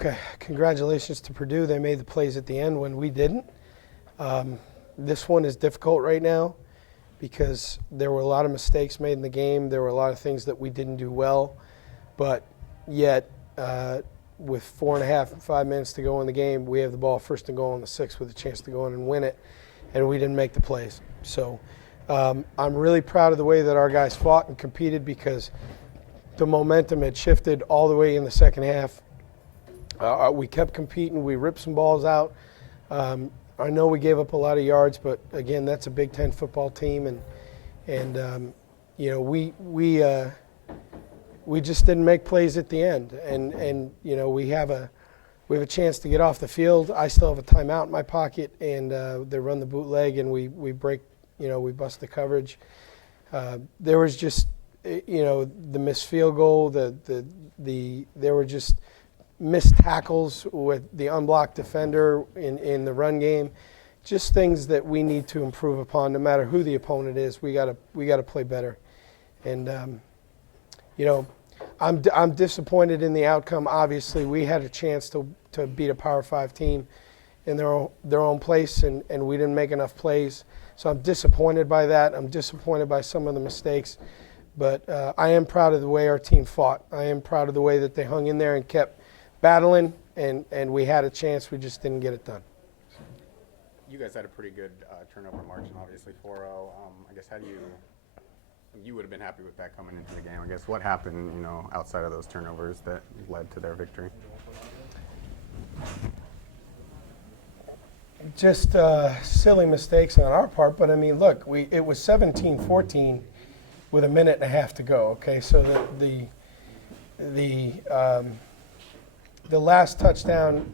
Okay, congratulations to Purdue. They made the plays at the end when we didn't. This one is difficult right now because there were a lot of mistakes made in the game. There were a lot of things that we didn't do well, but yet with 4.5 and 5 minutes to go in the game, we have the ball first and goal on the 6 with a chance to go in and win it, and we didn't make the plays. So I'm really proud of the way that our guys fought and competed because the momentum had shifted all the way in the second half. We kept competing. We ripped some balls out. I know we gave up a lot of yards, but again, that's a Big Ten football team, and you know we just didn't make plays at the end, and you know we have a chance to get off the field. I still have a timeout in my pocket, and they run the bootleg, and we break, you know, we bust the coverage. There was just, you know, the missed field goal, there were just missed tackles with the unblocked defender in the run game, just things that we need to improve upon. No matter who the opponent is, we gotta play better. And you know, I'm disappointed in the outcome. Obviously, we had a chance to beat a Power 5 team in their own place, and we didn't make enough plays. So I'm disappointed by that. I'm disappointed by some of the mistakes. But I am proud of the way our team fought. I am proud of the way that they hung in there and kept battling, and we had a chance. We just didn't get it done. You guys had a pretty good turnover margin, obviously 4-0. I guess you would have been happy with that coming into the game. I guess what happened, you know, outside of those turnovers that led to their victory? Just silly mistakes on our part, but I mean, look, it was 17-14 with 1.5 minutes to go. Okay, so the last touchdown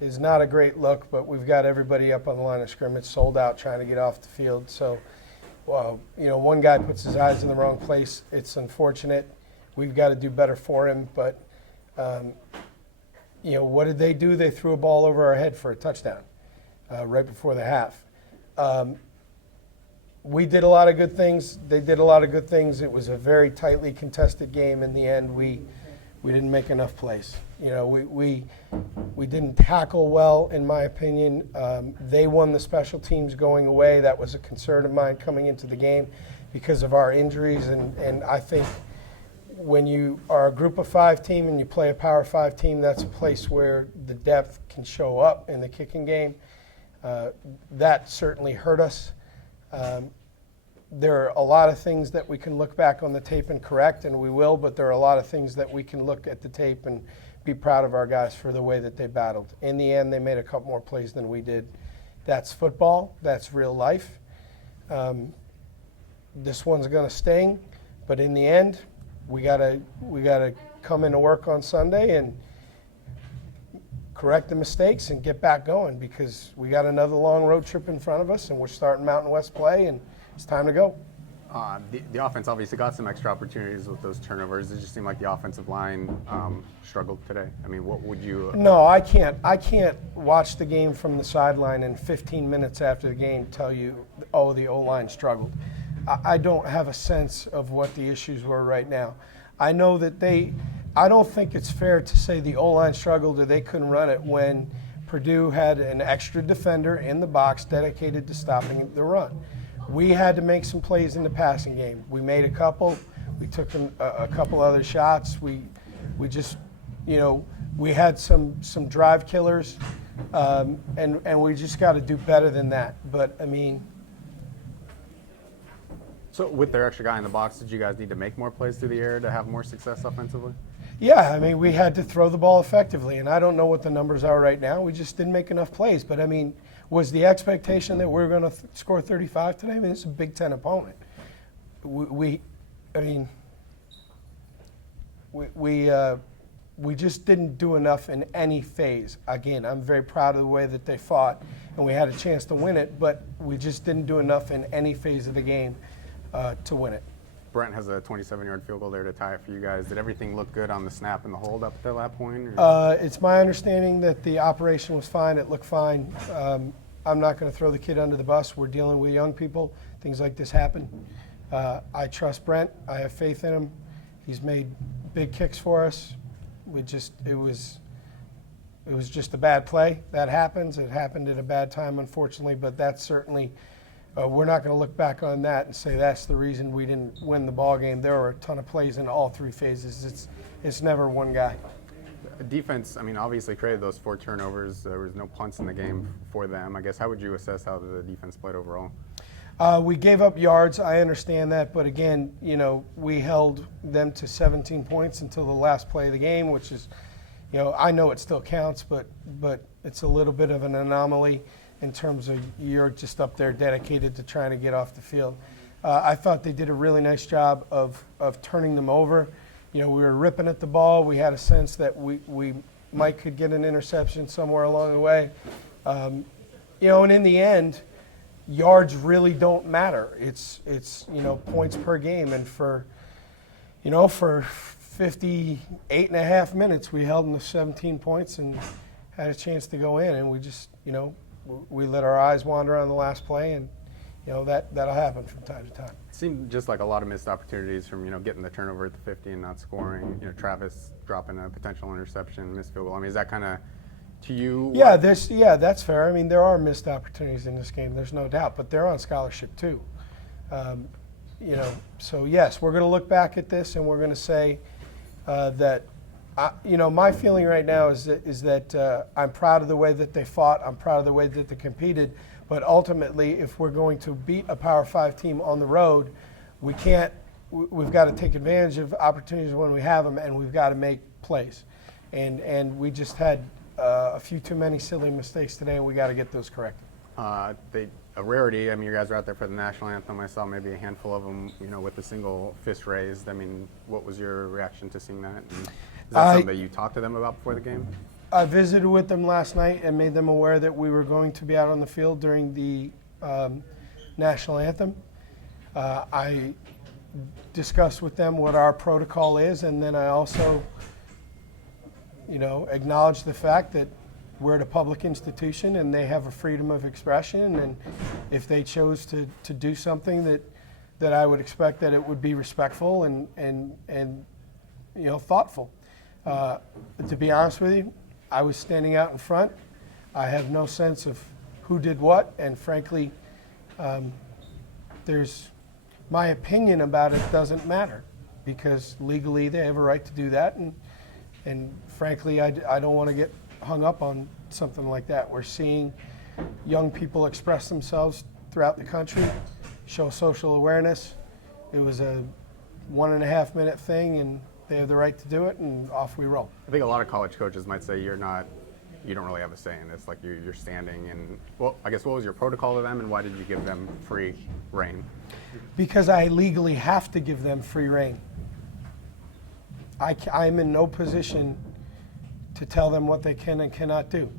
is not a great look, but we've got everybody up on the line of scrimmage, sold out, trying to get off the field. So, you know, one guy puts his eyes in the wrong place. It's unfortunate. We've got to do better for him. But, you know, what did they do? They threw a ball over our head for a touchdown right before the half. We did a lot of good things. They did a lot of good things. It was a very tightly contested game. In the end, we didn't make enough plays. You know, we didn't tackle well, in my opinion. They won the special teams going away. That was a concern of mine coming into the game because of our injuries. And I think when you are a group of 5 team and you play a Power 5 team, that's a place where the depth can show up in the kicking game. That certainly hurt us. There are a lot of things that we can look back on the tape and correct, and we will, but there are a lot of things that we can look at the tape and be proud of our guys for the way that they battled. In the end, they made a couple more plays than we did. That's football. That's real life. This one's going to sting, but in the end, we gotta come into work on Sunday and correct the mistakes and get back going, because we got another long road trip in front of us, and we're starting Mountain West play, and it's time to go. The offense obviously got some extra opportunities with those turnovers. It just seemed like the offensive line struggled today. I mean, what would you? No, I can't watch the game from the sideline and 15 minutes after the game tell you, oh, the O-line struggled. I don't have a sense of what the issues were right now. I know that I don't think it's fair to say the O-line struggled or they couldn't run it when Purdue had an extra defender in the box dedicated to stopping the run. We had to make some plays in the passing game. We made a couple. We took a couple other shots. We just, you know, we had some drive killers, and we just got to do better than that. But, I mean. So with their extra guy in the box, did you guys need to make more plays through the air to have more success offensively? Yeah, I mean, we had to throw the ball effectively, and I don't know what the numbers are right now. We just didn't make enough plays. But, I mean, was the expectation that we were going to score 35 today? I mean, it's a Big Ten opponent. We just didn't do enough in any phase. Again, I'm very proud of the way that they fought, and we had a chance to win it, but we just didn't do enough in any phase of the game to win it. Brent has a 27-yard field goal there to tie it for you guys. Did everything look good on the snap and the hold up to that point? It's my understanding that the operation was fine. It looked fine. I'm not going to throw the kid under the bus. We're dealing with young people. Things like this happen. I trust Brent. I have faith in him. He's made big kicks for us. It was it was just a bad play. That happens. It happened at a bad time, unfortunately, but that's certainly we're not going to look back on that and say that's the reason we didn't win the ball game. There were a ton of plays in all three phases. It's never one guy. Defense, I mean, obviously created those 4 turnovers. There was no punts in the game for them. I guess how would you assess how the defense played overall? We gave up yards. I understand that, but again, you know, we held them to 17 points until the last play of the game, which is, you know, I know it still counts, but it's a little bit of an anomaly in terms of you're just up there dedicated to trying to get off the field. I thought they did a really nice job of turning them over. You know, we were ripping at the ball. We had a sense that we might could get an interception somewhere along the way. You know, and in the end, yards really don't matter. It's you know, points per game, and for 58 and a half minutes, we held them to 17 points and had a chance to go in, and we just, you know, we let our eyes wander on the last play, and you know, that'll happen from time to time. It seemed just like a lot of missed opportunities from, you know, getting the turnover at the 50 and not scoring. You know, Travis dropping a potential interception, missed field goal. I mean, is that kind of to you? Yeah, that's fair. I mean, there are missed opportunities in this game. There's no doubt, but they're on scholarship too. You know, so yes, we're going to look back at this and we're going to say that. You know, my feeling right now is that I'm proud of the way that they fought. I'm proud of the way that they competed. But ultimately, if we're going to beat a Power 5 team on the road, we've got to take advantage of opportunities when we have them, and we've got to make plays. And we just had a few too many silly mistakes today, and we got to get those corrected. A rarity. I mean, you guys were out there for the national anthem. I saw maybe a handful of them, you know, with a single fist raised. I mean, what was your reaction to seeing that? And is that something that you talked to them about before the game? I visited with them last night and made them aware that we were going to be out on the field during the national anthem. I discussed with them what our protocol is, and then I also, you know, acknowledged the fact that we're at a public institution and they have a freedom of expression, and if they chose to do something that I would expect that it would be respectful and you know, thoughtful. To be honest with you, I was standing out in front. I have no sense of who did what, and frankly, my opinion about it doesn't matter, because legally they have a right to do that, and frankly, I don't want to get hung up on something like that. We're seeing young people express themselves throughout the country, show social awareness. It was a 1.5 minute thing, and they have the right to do it, and off we roll. I think a lot of college coaches might say you don't really have a say in this. Like you're standing, and well, I guess what was your protocol to them, and why did you give them free reign? Because I legally have to give them free reign. I'm in no position to tell them what they can and cannot do.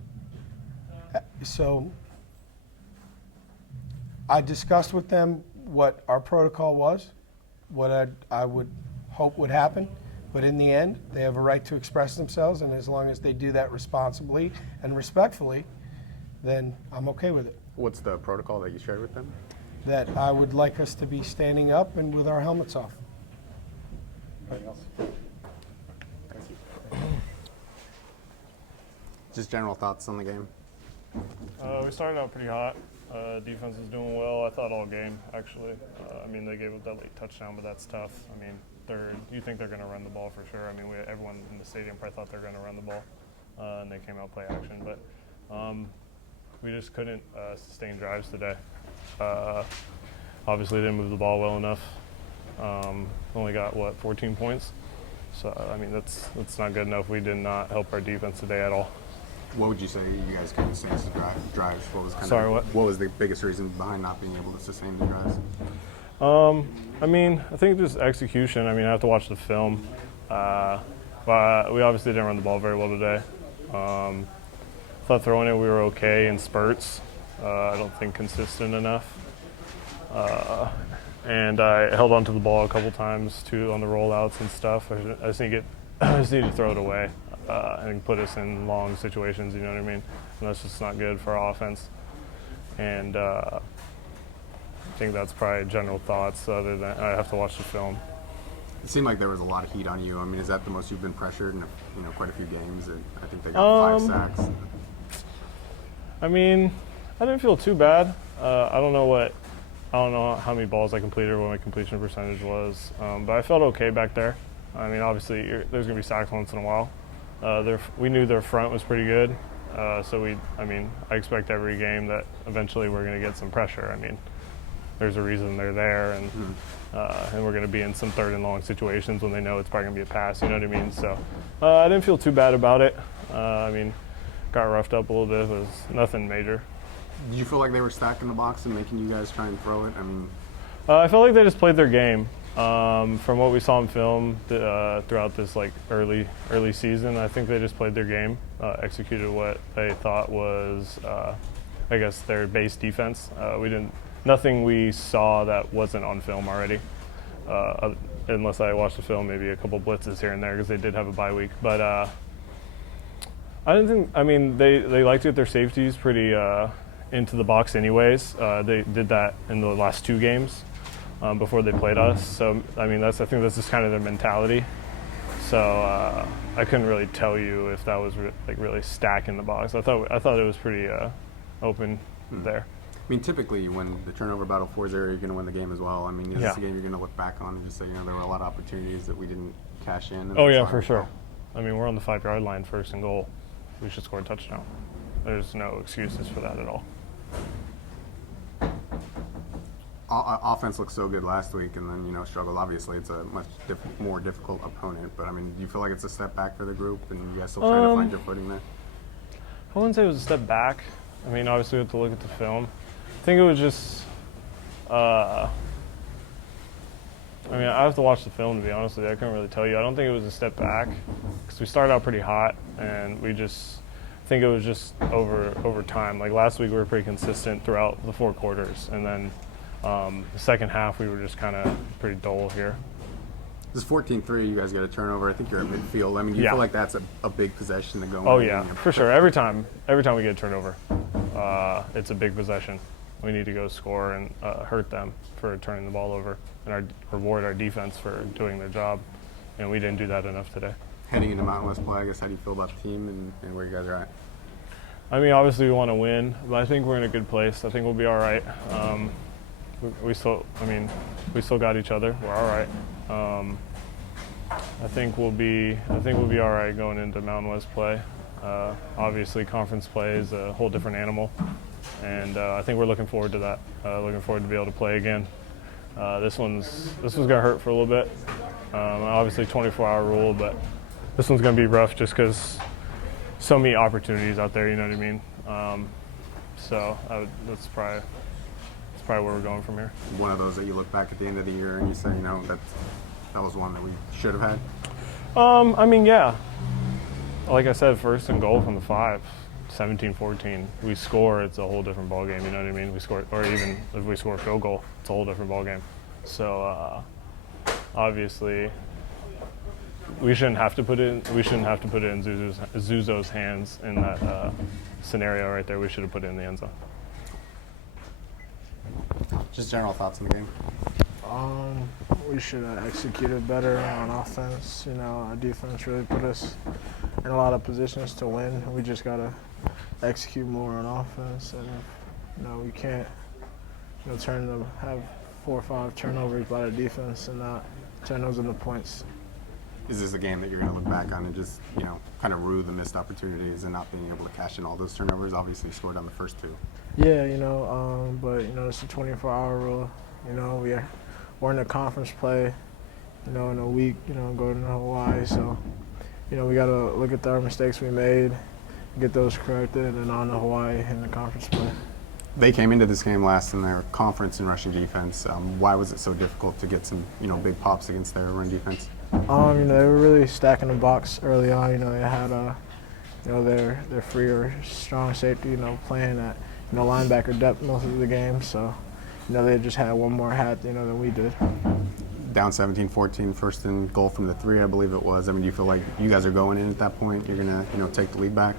So I discussed with them what our protocol was, what I would hope would happen. But in the end, they have a right to express themselves, and as long as they do that responsibly and respectfully, then I'm okay with it. What's the protocol that you shared with them? That I would like us to be standing up and with our helmets off. Anything else? Thank you. Just general thoughts on the game. We started out pretty hot. Defense was doing well, I thought, all game, actually. I mean, they gave up that late touchdown, but that's tough. I mean, you think they're going to run the ball for sure. I mean, everyone in the stadium probably thought they were going to run the ball, and they came out play action. But we just couldn't sustain drives today. Obviously, didn't move the ball well enough. Only got, 14 points? So, I mean, that's not good enough. We did not help our defense today at all. What would you say you guys couldn't sustain the drives? What was What was the biggest reason behind not being able to sustain the drives? I mean, I think just execution. I mean, I have to watch the film. But we obviously didn't run the ball very well today. Thought throwing it, we were okay in spurts. I don't think consistent enough. And I held onto the ball a couple times too on the rollouts and stuff. I just need to throw it away and put us in long situations. You know what I mean? And that's just not good for our offense. And I think that's probably general thoughts. Other than I have to watch the film. It seemed like there was a lot of heat on you. I mean, is that the most you've been pressured in quite a few games? And I think they got 5 sacks. I mean, I didn't feel too bad. I don't know how many balls I completed or what my completion percentage was, but I felt okay back there. I mean, obviously, there's going to be sacks once in a while. We knew their front was pretty good, so I expect every game that eventually we're going to get some pressure. I mean, there's a reason they're there, and we're going to be in some 3rd and long situations when they know it's probably going to be a pass. You know what I mean? So I didn't feel too bad about it. Got roughed up a little bit. It was nothing major. Did you feel like they were stacking the box and making you guys try and throw it? I mean, I felt like they just played their game. From what we saw in film throughout this early season, I think they just played their game, executed what they thought was, their base defense. Nothing we saw that wasn't on film already, unless I watched the film, maybe a couple blitzes here and there because they did have a bye week. But I didn't think. I mean, they like to get their safeties pretty into the box anyways. They did that in the last 2 games before they played us. So I think that's just kind of their mentality. So I couldn't really tell you if that was really stacking the box. I thought it was pretty open there. I mean, typically when the turnover battle 4-0, you're going to win the game as well. I mean, is this a game you're going to look back on and just say, there were a lot of opportunities that we didn't cash in? Oh yeah, for sure. I mean, we're on the 5-yard line, 1st and goal. We should score a touchdown. There's no excuses for that at all. Offense looked so good last week and then, struggled. Obviously, it's a much more difficult opponent. But, I mean, do you feel like it's a step back for the group and you guys still trying to find your footing there? I wouldn't say it was a step back. I mean, obviously, we have to look at the film. I think it was just I have to watch the film, to be honest with you. I couldn't really tell you. I don't think it was a step back because we started out pretty hot and I think it was just over time. Like last week, we were pretty consistent throughout the 4 quarters. And then the second half, we were just kind of pretty dull here. This 14-3, you guys got a turnover. I think you're at midfield. I mean, do you feel like that's a big possession to go in? Oh, yeah, for sure. Every time we get a turnover, it's a big possession. We need to go score and hurt them for turning the ball over and reward our defense for doing their job. And we didn't do that enough today. Heading into Mountain West play, I guess, how do you feel about the team and where you guys are at? I mean, obviously we want to win, but I think we're in a good place. I think we'll be all right. We still got each other. We're all right. I think we'll be all right going into Mountain West play. Obviously, conference play is a whole different animal, and I think we're looking forward to that. Looking forward to be able to play again. This one's gonna hurt for a little bit. Obviously, 24-hour rule, but this one's gonna be rough just because so many opportunities out there. You know what I mean? That's probably where we're going from here. One of those that you look back at the end of the year and you say, that was one that we should have had? Yeah. Like I said, 1st and goal from the 5, 17-14. We score, it's a whole different ballgame, you know what I mean? We score, or even if we score a field goal, it's a whole different ballgame. So obviously, we shouldn't have to put it in Zuzo's hands in that scenario right there. We should have put it in the end zone. Just general thoughts on the game. We should have executed better on offense. Our defense really put us in a lot of positions to win. We just got to execute more on offense. And, we can't, have 4 or 5 turnovers by the defense and not turn those into points. Is this a game that you're going to look back on and just, kind of rue the missed opportunities and not being able to cash in all those turnovers? Obviously, you scored on the first 2. Yeah, but, it's a 24-hour rule. We're in a conference play, in a week, going to Hawaii. So, we got to look at our mistakes we made, get those corrected, and on to Hawaii in the conference play. They came into this game last in their conference in rushing defense. Why was it so difficult to get some, big pops against their run defense? They were really stacking the box early on. They had, their free or strong safety, playing at, linebacker depth most of the game. So, they just had one more hat, than we did. Down 17-14, 1st and goal from the 3, I believe it was. I mean, do you feel like you guys are going in at that point? You're going to, take the lead back?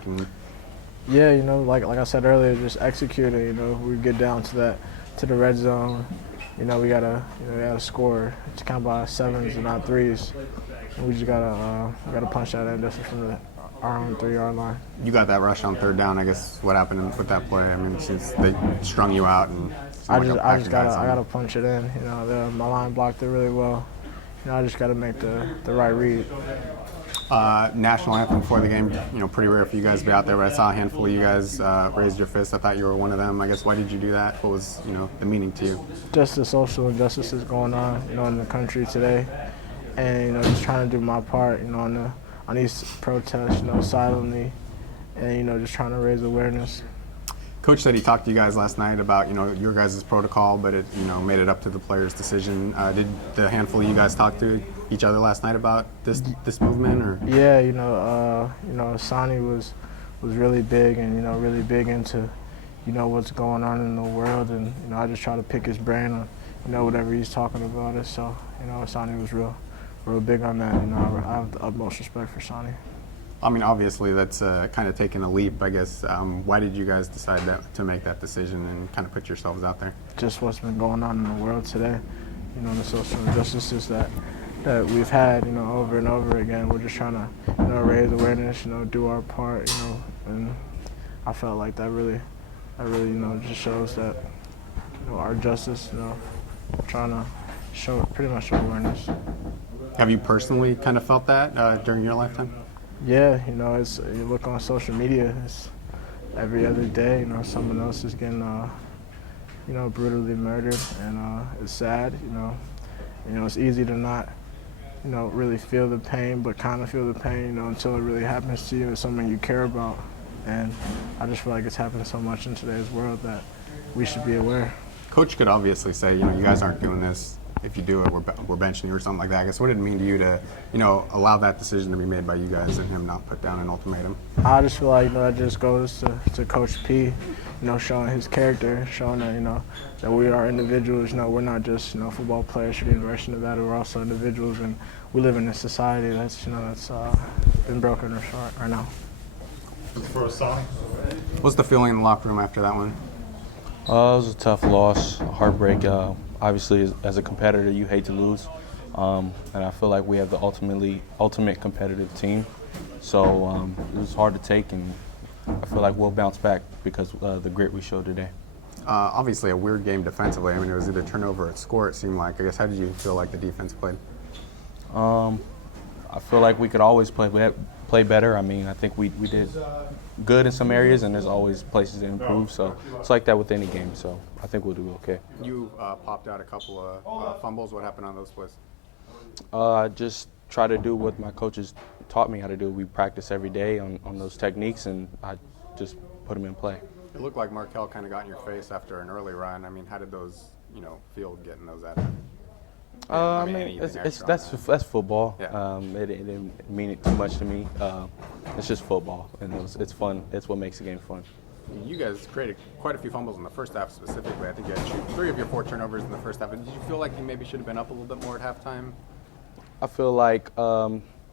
Yeah, like I said earlier, just execute it. We get down to the red zone, we gotta score. It's kind of by sevens and not threes. And we just gotta punch that in just from our own 3-yard line. You got that rush on third down. I guess what happened with that play? I mean, since they strung you out and I gotta punch it in. My line blocked it really well. I just gotta make the right read. National anthem before the game. Pretty rare for you guys to be out there, but I saw a handful of you guys raise your fist. I thought you were one of them. I guess why did you do that? What was the meaning to you? Just the social injustices going on, in the country today, and just trying to do my part, on these protests, silently, and just trying to raise awareness. Coach said he talked to you guys last night about your guys' protocol, but it made it up to the players' decision. Did the handful of you guys talk to each other last night about this movement, or? Yeah, Asauni was really big, and really big into what's going on in the world, and I just try to pick his brain on whatever he's talking about it. So Asauni was real big on that. I have the utmost respect for Asauni. I mean, obviously, that's kind of taking a leap, I guess. Why did you guys decide to make that decision and kind of put yourselves out there? Just what's been going on in the world today, the social injustices that we've had, over and over again. We're just trying to, raise awareness, do our part, and I felt like that really, just shows that, our justice, trying to pretty much show awareness. Have you personally kind of felt that during your lifetime? Yeah, it's you look on social media, it's every other day, someone else is getting, brutally murdered, and it's sad, it's easy to not, really feel the pain, but kind of feel the pain, until it really happens to you and someone you care about. And I just feel like it's happening so much in today's world that we should be aware. Coach could obviously say, you guys aren't doing this. If you do it, we're benching you or something like that. I guess what did it mean to you to, allow that decision to be made by you guys and him not put down an ultimatum? I just feel like that just goes to Coach P, showing his character, showing that that we are individuals. We're not just football players for the University of Nevada. We're also individuals, and we live in a society that's that's been broken right now. For Asauni? What's the feeling in the locker room after that one? It was a tough loss, a heartbreak. Obviously, as a competitor, you hate to lose, and I feel like we have the ultimate competitive team. So it was hard to take, and I feel like we'll bounce back because of the grit we showed today. Obviously, a weird game defensively. I mean, it was either turnover or score, it seemed like. I guess, how did you feel like the defense played? I feel like we could always play better. I mean, I think we did good in some areas, and there's always places to improve. So it's like that with any game. So I think we'll do okay. You popped out a couple of fumbles. What happened on those plays? I just try to do what my coaches taught me how to do. We practice every day on those techniques, and I just put them in play. It looked like Markel kind of got in your face after an early run. I mean, how did those, feel getting those at him? I mean, that's football. Yeah. It didn't mean it too much to me. It's just football, and it's fun. It's what makes the game fun. You guys created quite a few fumbles in the first half specifically. I think you had 3 of your 4 turnovers in the first half. Did you feel like you maybe should have been up a little bit more at halftime? I feel like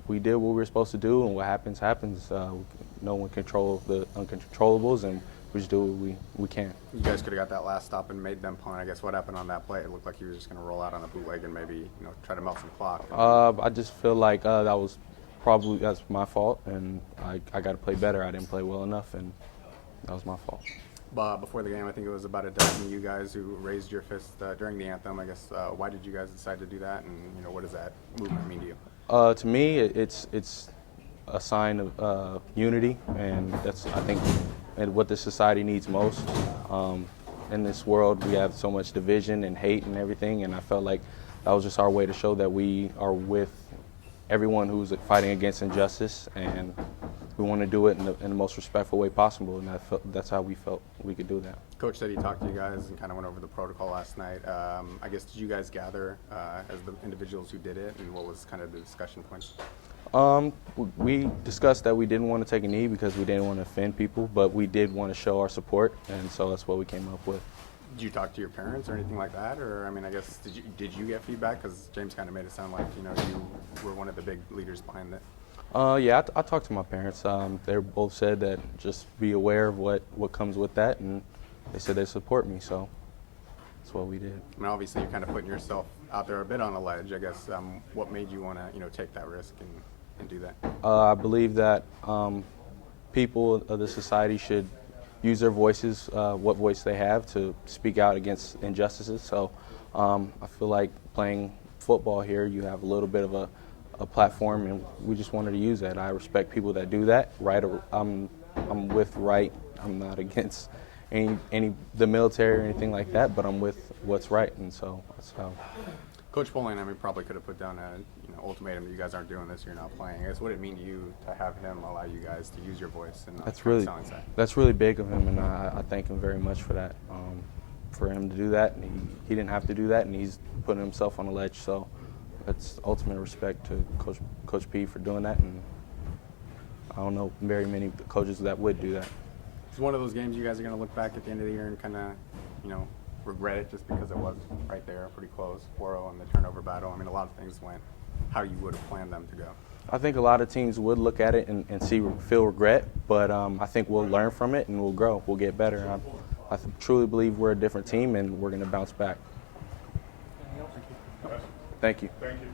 we did what we were supposed to do, and what happens, happens. No one controls the uncontrollables, and we just do what we can. You guys could have got that last stop and made them punt. I guess what happened on that play? It looked like you were just going to roll out on a bootleg and maybe try to melt some clock. I just feel like that's my fault, and I got to play better. I didn't play well enough, and that was my fault. Before the game, I think it was about a dozen of you guys who raised your fist during the anthem. I guess why did you guys decide to do that, and what does that movement mean to you? To me, it's a sign of unity, and that's, I think, and what this society needs most. In this world, we have so much division and hate and everything, and I felt like that was just our way to show that we are with everyone who's fighting against injustice, and we want to do it in the most respectful way possible, and that's how we felt we could do that. Coach said he talked to you guys and kind of went over the protocol last night. I guess, did you guys gather as the individuals who did it, and what was kind of the discussion point? We discussed that we didn't want to take a knee because we didn't want to offend people, but we did want to show our support, and so that's what we came up with. Did you talk to your parents or anything like that? Or, I mean, I guess, did you get feedback? Because James kind of made it sound like, you were one of the big leaders behind it. Yeah, I talked to my parents. They both said that just be aware of what comes with that, and they said they support me, so that's what we did. I mean, obviously, you're kind of putting yourself out there a bit on a ledge. I guess what made you want to take that risk and do that? I believe that people of the society should use their voices, what voice they have, to speak out against injustices. So I feel like playing football here, you have a little bit of a platform, and we just wanted to use that. I respect people that do that. Right, I'm with right. I'm not against the military or anything like that, but I'm with what's right, and so that's how. Coach Polian, I mean, probably could have put down a ultimatum that you guys aren't doing this, you're not playing. I guess what did it mean to you to have him allow you guys to use your voice and That's really big of him, and I thank him very much for that. For him to do that, and he didn't have to do that, and he's putting himself on the ledge. So that's ultimate respect to Coach P for doing that, and I don't know very many coaches that would do that. It's one of those games you guys are going to look back at the end of the year and kind of, regret it just because it was right there, pretty close, 4-0 in the turnover battle. I mean, a lot of things went how you would have planned them to go. I think a lot of teams would look at it and feel regret, but I think we'll learn from it and we'll grow. We'll get better. I truly believe we're a different team and we're going to bounce back. Thank you. Thank you.